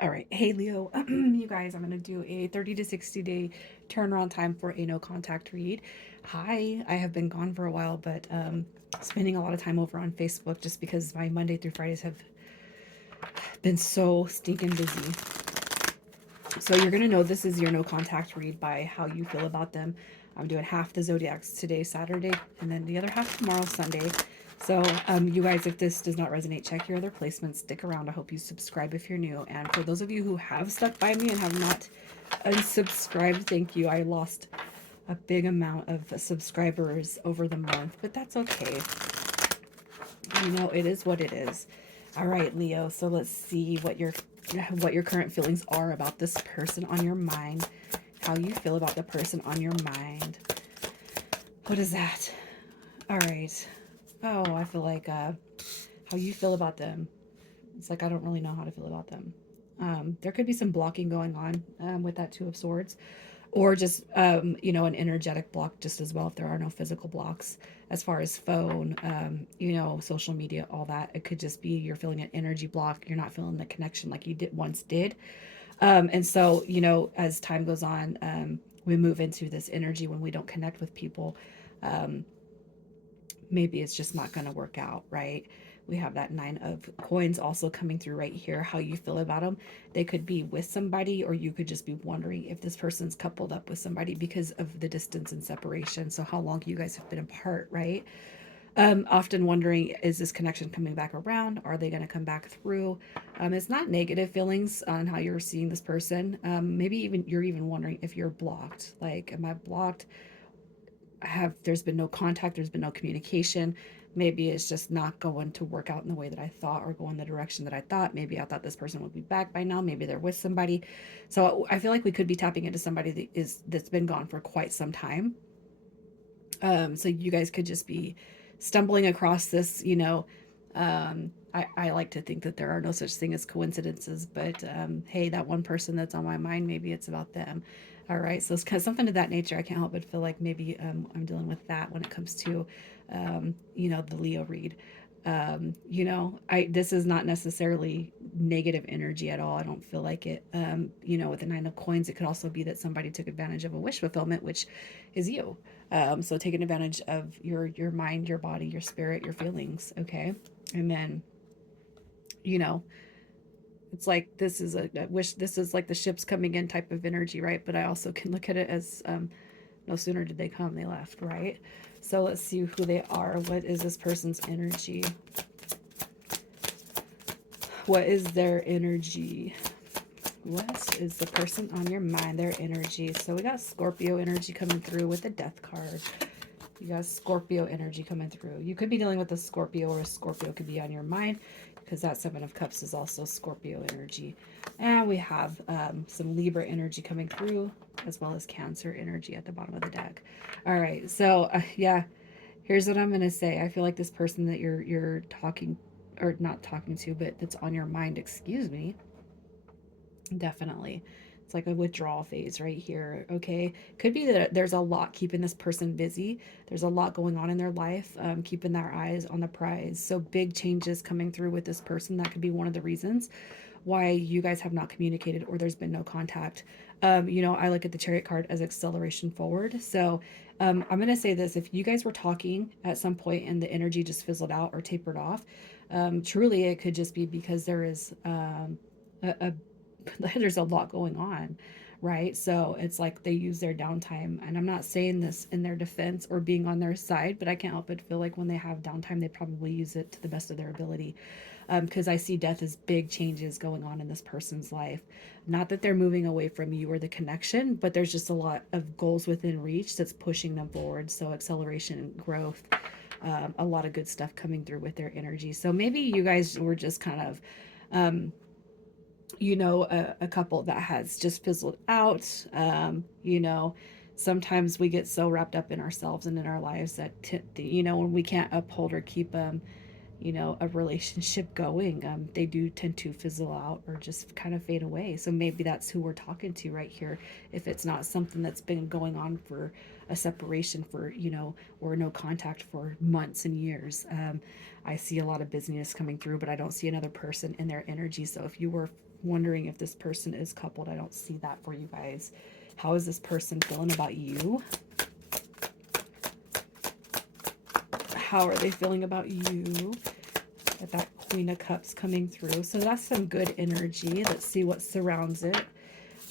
All right. Hey, Leo. You guys, I'm going to do a 30 to 60 day turnaround time for a no contact read. Hi. I have been gone for a while, but spending a lot of time over on Facebook just because my Monday through Fridays have been so stinking busy. So you're going to know this is your no contact read by how you feel about them. I'm doing half the zodiacs today, Saturday, and then the other half tomorrow, Sunday. So, you guys, if this does not resonate, check your other placements. Stick around. I hope you subscribe if you're new. And for those of you who have stuck by me and have not unsubscribed, thank you. I lost a big amount of subscribers over the month, but that's okay. It is what it is. All right, Leo. So let's see what your current feelings are about this person on your mind. How you feel about the person on your mind. What is that? All right. Oh, I feel like how you feel about them. It's like I don't really know how to feel about them. There could be some blocking going on with that Two of Swords, or just an energetic block just as well if there are no physical blocks as far as phone, social media, all that. It could just be you're feeling an energy block. You're not feeling the connection like you did once did. And so, as time goes on, we move into this energy when we don't connect with people. Um, Maybe it's just not going to work out, right? We have that Nine of Coins also coming through right here. How you feel about them. They could be with somebody, or you could just be wondering if this person's coupled up with somebody because of the distance and separation. So, how long you guys have been apart, right? Often wondering, is this connection coming back around? Are they going to come back through? It's not negative feelings on how you're seeing this person. Maybe even you're even wondering if you're blocked. Like, am I blocked? There's been no contact, there's been no communication. Maybe it's just not going to work out in the way that I thought, or go in the direction that I thought. Maybe I thought this person would be back by now. Maybe they're with somebody. So I feel like we could be tapping into somebody that's been gone for quite some time. So you guys could just be stumbling across this, I like to think that there are no such thing as coincidences, but hey, that one person that's on my mind, maybe it's about them. All right, so it's kind of something to that nature. I can't help but feel like maybe I'm dealing with that when it comes to, the Leo read. I this is not necessarily negative energy at all. I don't feel like it. With the Nine of Coins, it could also be that somebody took advantage of a wish fulfillment, which is you. So taking advantage of your mind, your body, your spirit, your feelings. Okay, and then you know it's like this is a wish. This is like the ships coming in type of energy, right? But I also can look at it as no sooner did they come, they left, right? So let's see who they are. What is this person's energy? What is their energy? What is the person on your mind, their energy? So we got Scorpio energy coming through with the Death card. You got Scorpio energy coming through. You could be dealing with a Scorpio, or a Scorpio could be on your mind, because that Seven of Cups is also Scorpio energy. And we have some Libra energy coming through, as well as Cancer energy at the bottom of the deck. All right, so yeah, here's what I'm gonna say. I feel like this person that you're talking, or not talking to, but that's on your mind, excuse me, definitely. It's like a withdrawal phase right here. Okay. Could be that there's a lot keeping this person busy. There's a lot going on in their life, keeping their eyes on the prize. So big changes coming through with this person. That could be one of the reasons why you guys have not communicated, or there's been no contact. I look at the Chariot card as acceleration forward. So I'm going to say this: if you guys were talking at some point and the energy just fizzled out or tapered off, truly it could just be because there is a there's a lot going on, right? So it's like they use their downtime. And I'm not saying this in their defense or being on their side, but I can't help but feel like when they have downtime, they probably use it to the best of their ability. Because I see death as big changes going on in this person's life. Not that they're moving away from you or the connection, but there's just a lot of goals within reach that's pushing them forward. So acceleration, growth, a lot of good stuff coming through with their energy. So maybe you guys were just kind of a couple that has just fizzled out. Sometimes we get so wrapped up in ourselves and in our lives that, when we can't uphold or keep a relationship going, they do tend to fizzle out or just kind of fade away. So maybe that's who we're talking to right here. If it's not something that's been going on for a separation for, or no contact for months and years. I see a lot of busyness coming through, but I don't see another person in their energy. So if you were wondering if this person is coupled. I don't see that for you guys. How is this person feeling about you? How are they feeling about you? With that Queen of Cups coming through. So that's some good energy. Let's see what surrounds it.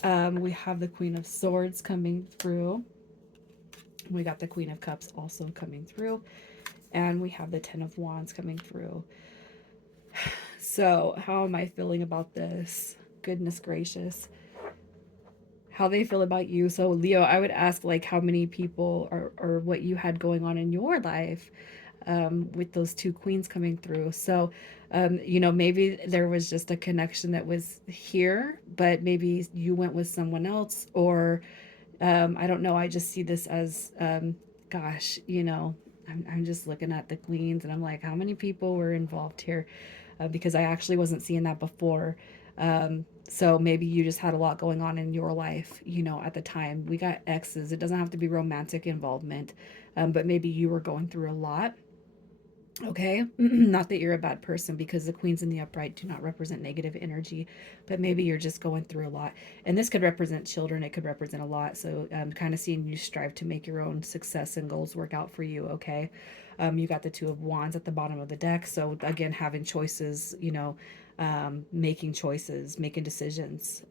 We have the Queen of Swords coming through. We got the Queen of Cups also coming through. And we have the Ten of Wands coming through. So how am I feeling about this? Goodness gracious. How they feel about you. So Leo, I would ask like how many people or what you had going on in your life with those two queens coming through. So, you know, maybe there was just a connection that was here, but maybe you went with someone else, or I don't know. I just see this as, gosh, you know, I'm just looking at the queens and I'm like, how many people were involved here? Because I actually wasn't seeing that before. So maybe you just had a lot going on in your life, you know, at the time. We got exes. It doesn't have to be romantic involvement, but maybe you were going through a lot. Okay, not that you're a bad person because the queens in the upright do not represent negative energy, but maybe you're just going through a lot. And this could represent children, it could represent a lot. So, kind of seeing you strive to make your own success and goals work out for you. Okay, you got the Two of Wands at the bottom of the deck. So, again, having choices, you know, making choices, making decisions,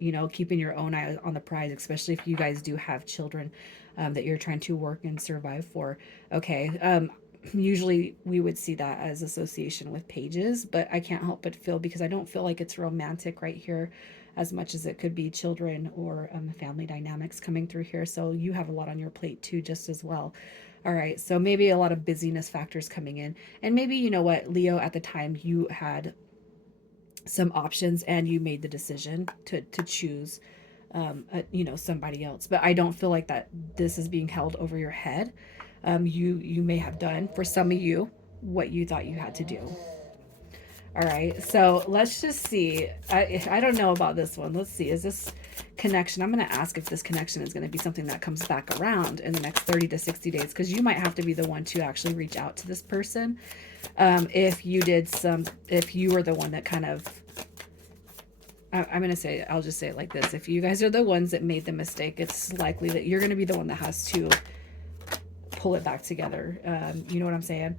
you know, keeping your own eye on the prize, especially if you guys do have children that you're trying to work and survive for. Okay, usually we would see that as association with pages, but I can't help but feel, because I don't feel like it's romantic right here as much as it could be children or family dynamics coming through here. So you have a lot on your plate too, just as well. All right, so maybe a lot of busyness factors coming in, and maybe, you know what, Leo, at the time you had some options and you made the decision to choose you know, somebody else. But I don't feel like that this is being held over your head. You may have done, for some of you, what you thought you had to do. All right, so let's just see. I don't know about this one. Let's see. Is this connection? I'm going to ask if this connection is going to be something that comes back around in the next 30 to 60 days, because you might have to be the one to actually reach out to this person. If you did some, if you were the one that kind of, I'm going to say, I'll just say it like this. If you guys are the ones that made the mistake, it's likely that you're going to be the one that has to pull it back together. You know what I'm saying?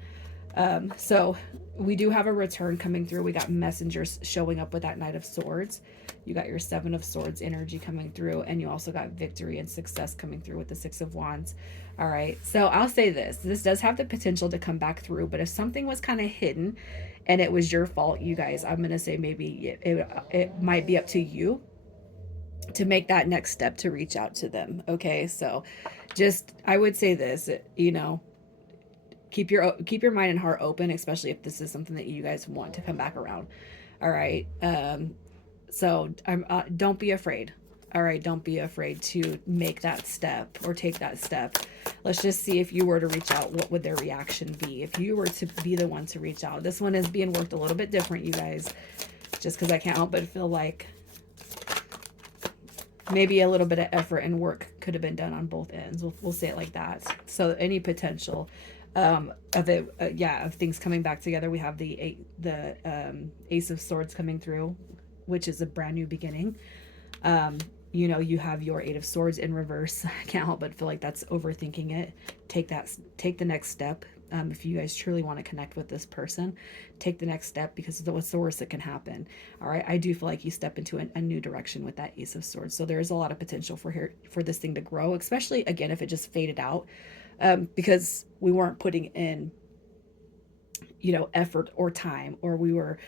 So we do have a return coming through. We got messengers showing up with that Knight of Swords. You got your Seven of Swords energy coming through, and you also got victory and success coming through with the Six of Wands. All right, so I'll say this does have the potential to come back through, but if something was kind of hidden and it was your fault, you guys, I'm going to say maybe it might be up to you to make that next step to reach out to them. Okay, so just, I would say this, you know, keep your mind and heart open, especially if this is something that you guys want to come back around. All right, so don't be afraid. All right, don't be afraid to make that step or take that step. Let's just see, if you were to reach out, what would their reaction be if you were to be the one to reach out? This one is being worked a little bit different, you guys, just because I can't help but feel like maybe a little bit of effort and work could have been done on both ends. We'll say it like that. So any potential of it, yeah, of things coming back together. We have the Ace of Swords coming through, which is a brand new beginning. You know, you have your Eight of Swords in reverse. I can't help but feel like that's overthinking it. Take the next step. If you guys truly want to connect with this person, take the next step, because what's the worst that can happen? All right, I do feel like you step into a new direction with that Ace of Swords. So there is a lot of potential for this thing to grow, especially again if it just faded out, because we weren't putting in, you know, effort or time, or we were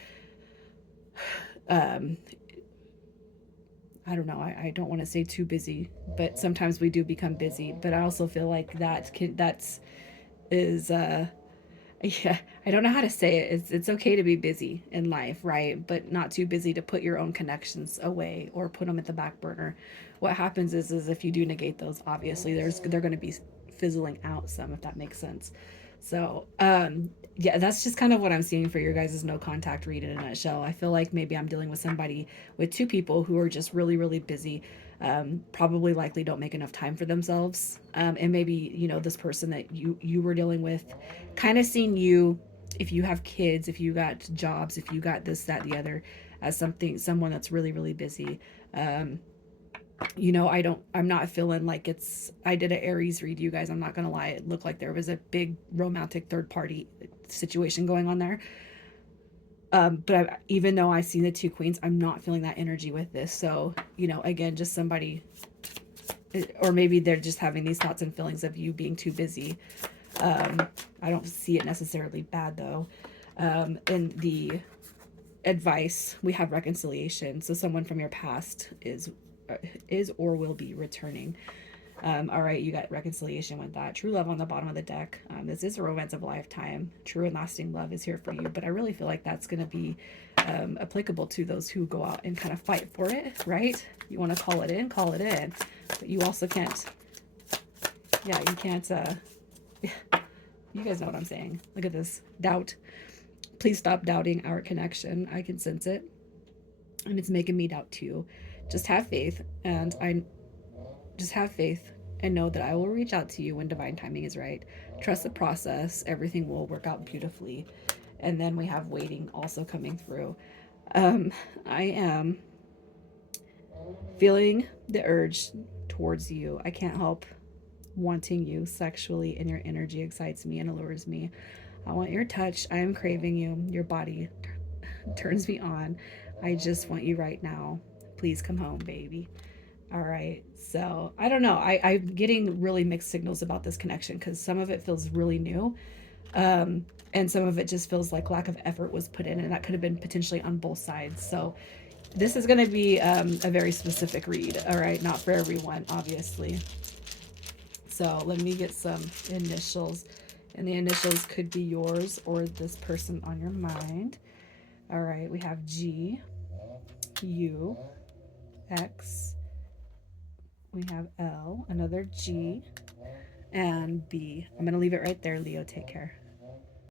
um, I don't know. I don't want to say too busy, but sometimes we do become busy. But I also feel like that's is yeah, I don't know how to say it. It's okay to be busy in life, right? But not too busy to put your own connections away or put them at the back burner. What happens is if you do negate those, obviously they're going to be fizzling out some, if that makes sense. So, yeah, that's just kind of what I'm seeing for your guys' no contact read in a nutshell. I feel like maybe I'm dealing with somebody, with two people who are just really, really busy. Probably likely don't make enough time for themselves. And maybe, you know, this person that you were dealing with kind of seeing you, if you have kids, if you got jobs, if you got this, that, the other, as someone that's really, really busy. Um, I'm not feeling like I did an Aries read, you guys. I'm not going to lie. It looked like there was a big romantic third party situation going on there. Even though I see the two queens, I'm not feeling that energy with this. So, again, just somebody, or maybe they're just having these thoughts and feelings of you being too busy. I don't see it necessarily bad though. In the advice, we have reconciliation. So someone from your past is or will be returning. All right, you got reconciliation with that. True love on the bottom of the deck. This is a romance of a lifetime. True and lasting love is here for you, but I really feel like that's going to be applicable to those who go out and kind of fight for it, right? You want to call it in, call it in. But you also can't, yeah, you can't, you guys know what I'm saying. Look at this. Doubt. Please stop doubting our connection. I can sense it. And it's making me doubt too. Just have faith. And I just have faith and know that I will reach out to you when divine timing is right. Trust the process. Everything will work out beautifully. And then we have waiting also coming through. I am feeling the urge towards you. I can't help wanting you sexually, and your energy excites me and allures me. I want your touch. I am craving you. Your body turns me on. I just want you right now. Please come home, baby. All right. So I don't know. I'm getting really mixed signals about this connection because some of it feels really new. And some of it just feels like lack of effort was put in, and that could have been potentially on both sides. So this is going to be a very specific read. All right. Not for everyone, obviously. So let me get some initials. And the initials could be yours or this person on your mind. All right, we have G, U, X, we have L, another G, and B. I'm going to leave it right there, Leo. Take care.